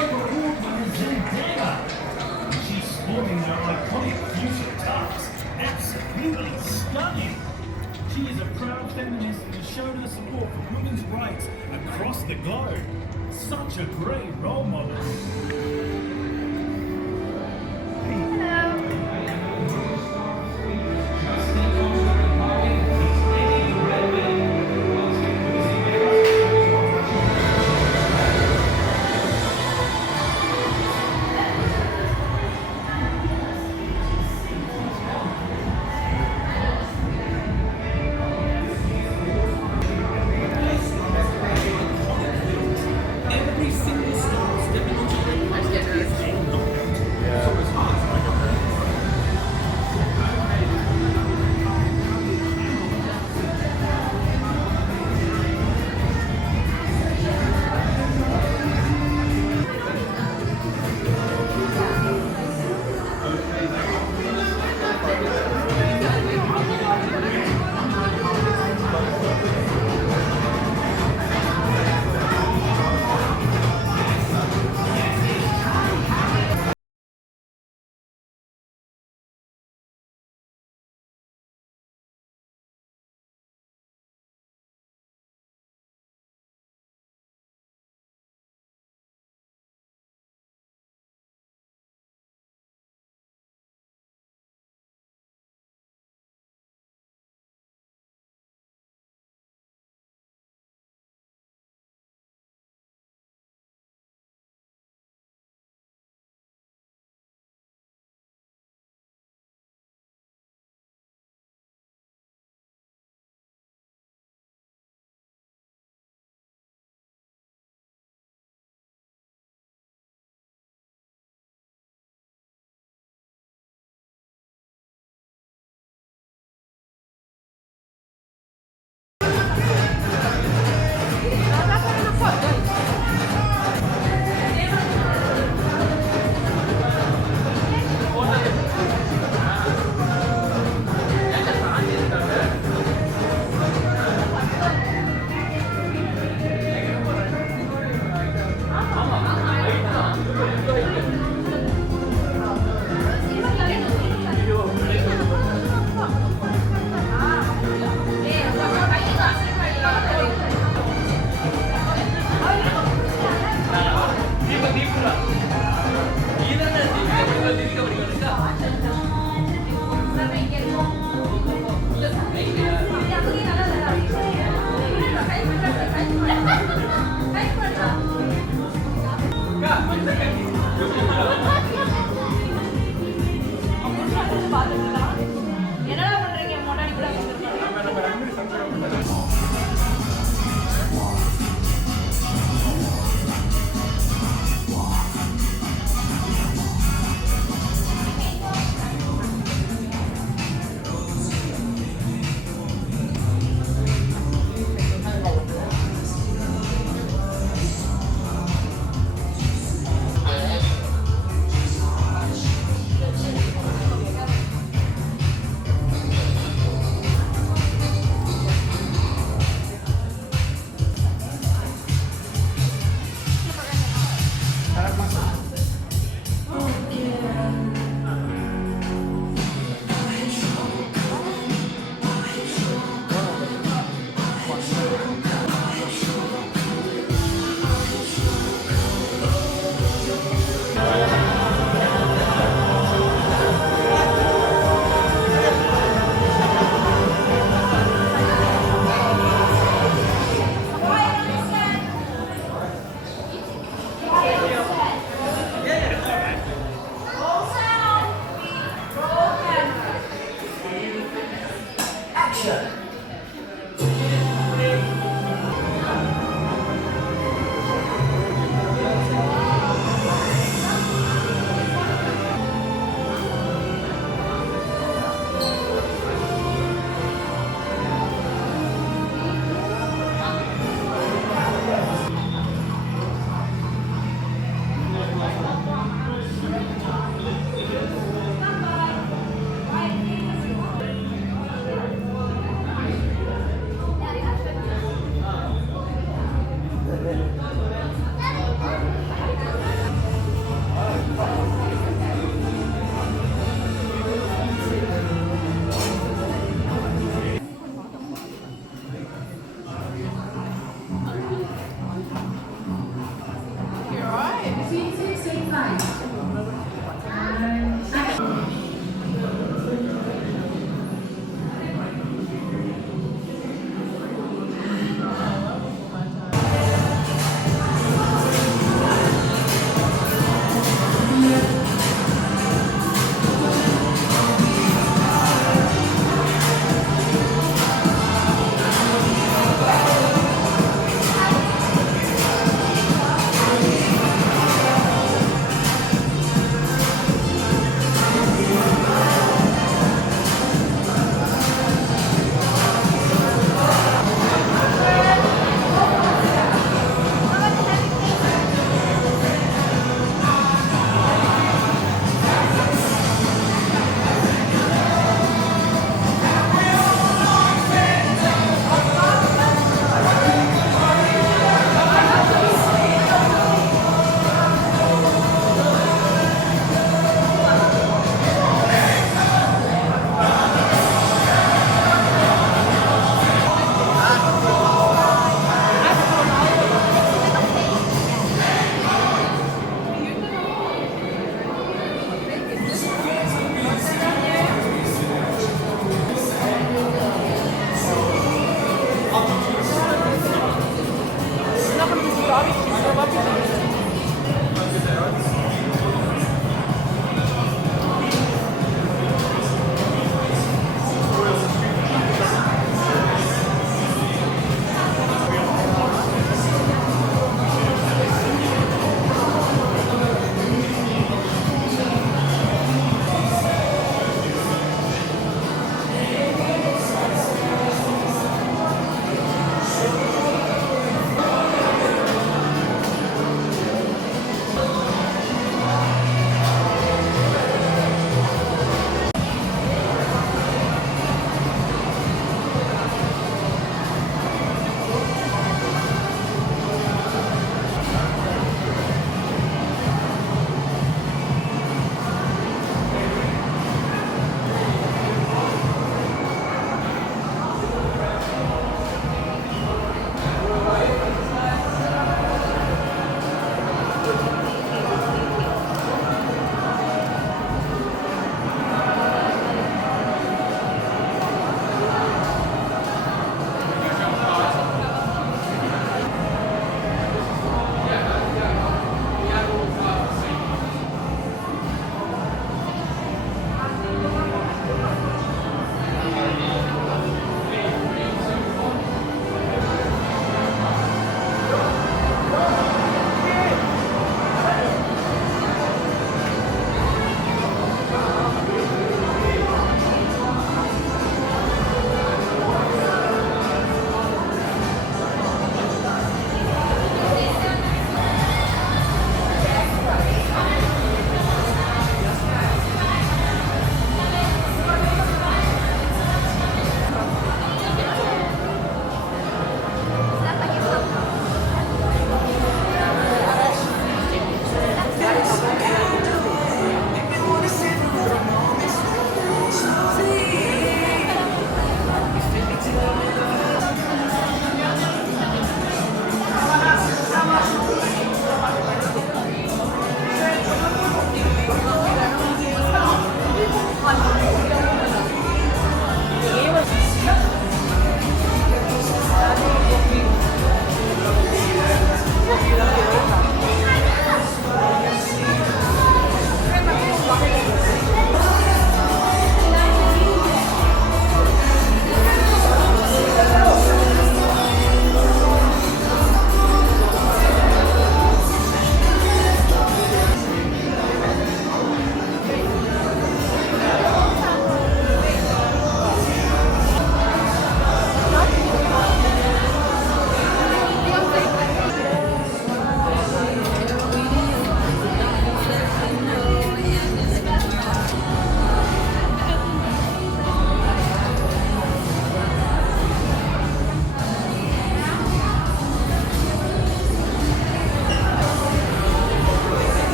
award-winner Zendaya. She's sporting her iconic fuchsia tux. Absolutely stunning. She is a proud feminist and has shown her support for women's rights across the globe. Such a great role model.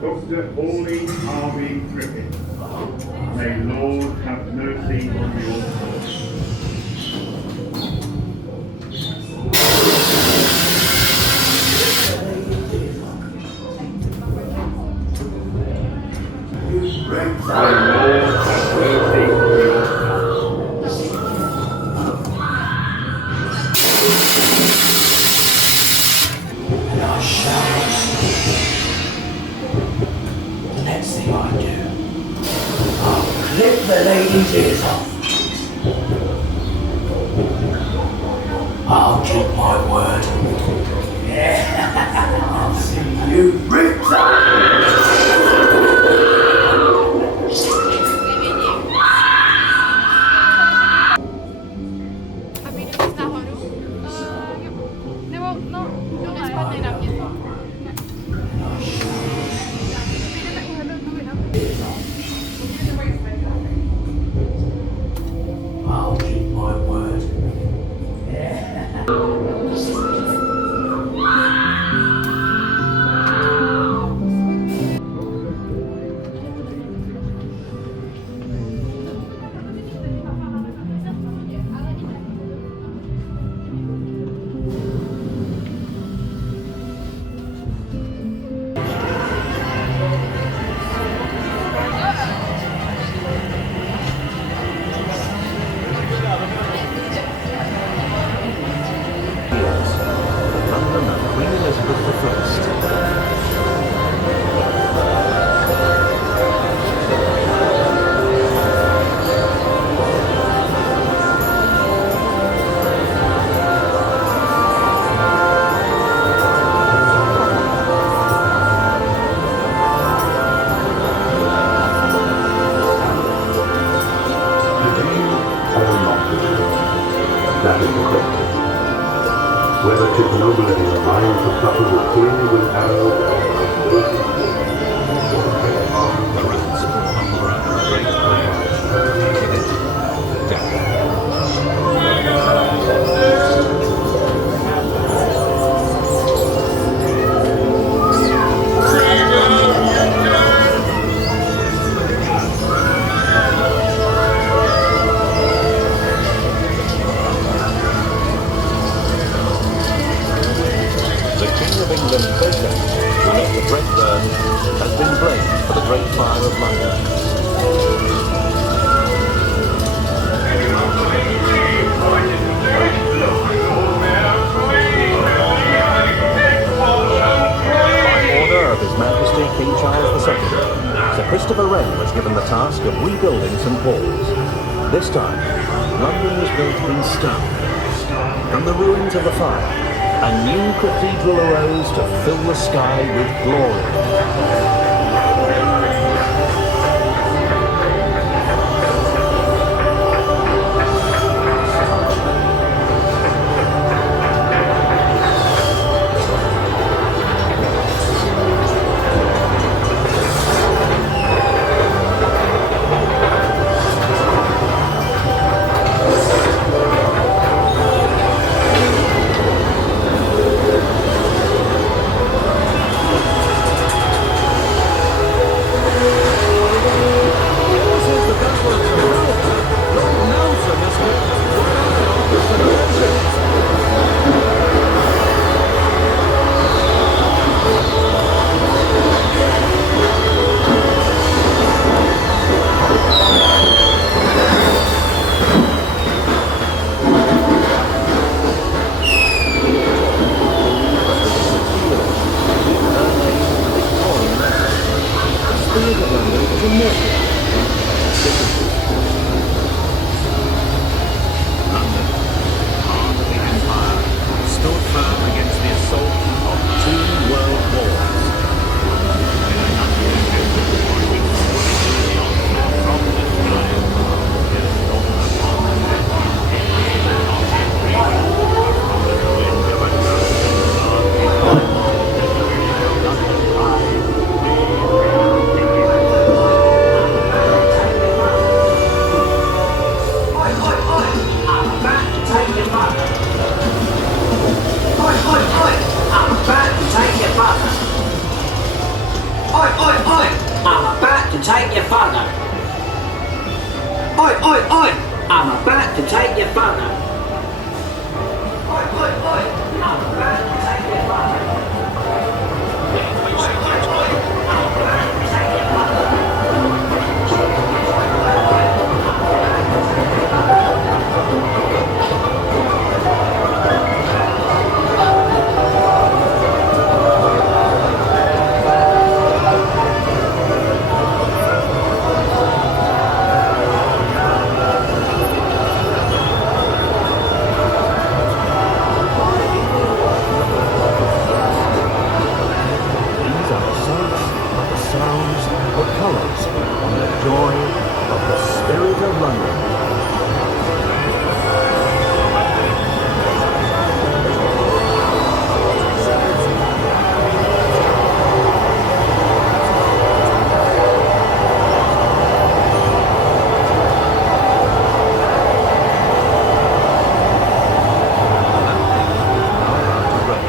Dr. Pauline Harvey Griffin, may Lord have mercy on your soul. May Lord have mercy on your soul. I shall. The next thing I do, I'll clip the lady's ears off. I'll keep my word. Yeah. I'll see you ripped A vyjdu víc nahoru? Jo. Nebo, no, nespadne na mě. Vyjdeme u Hebelkovy na I'll keep my word. London and Queen Elizabeth I. That is the question. Whether 'tis noble in the mind to suffer with queens and arrows The roots of a great player. In it, death. The King of England baker, who let the bread burn, has been blamed for the Great Fire of London. By order of His Majesty King Charles II, Sir Christopher Wren was given the task of rebuilding St Paul's. This time, London was built in stone. From the ruins of the fire, a new cathedral arose to fill the sky with glory. oi, oi! I'm about to take your photo.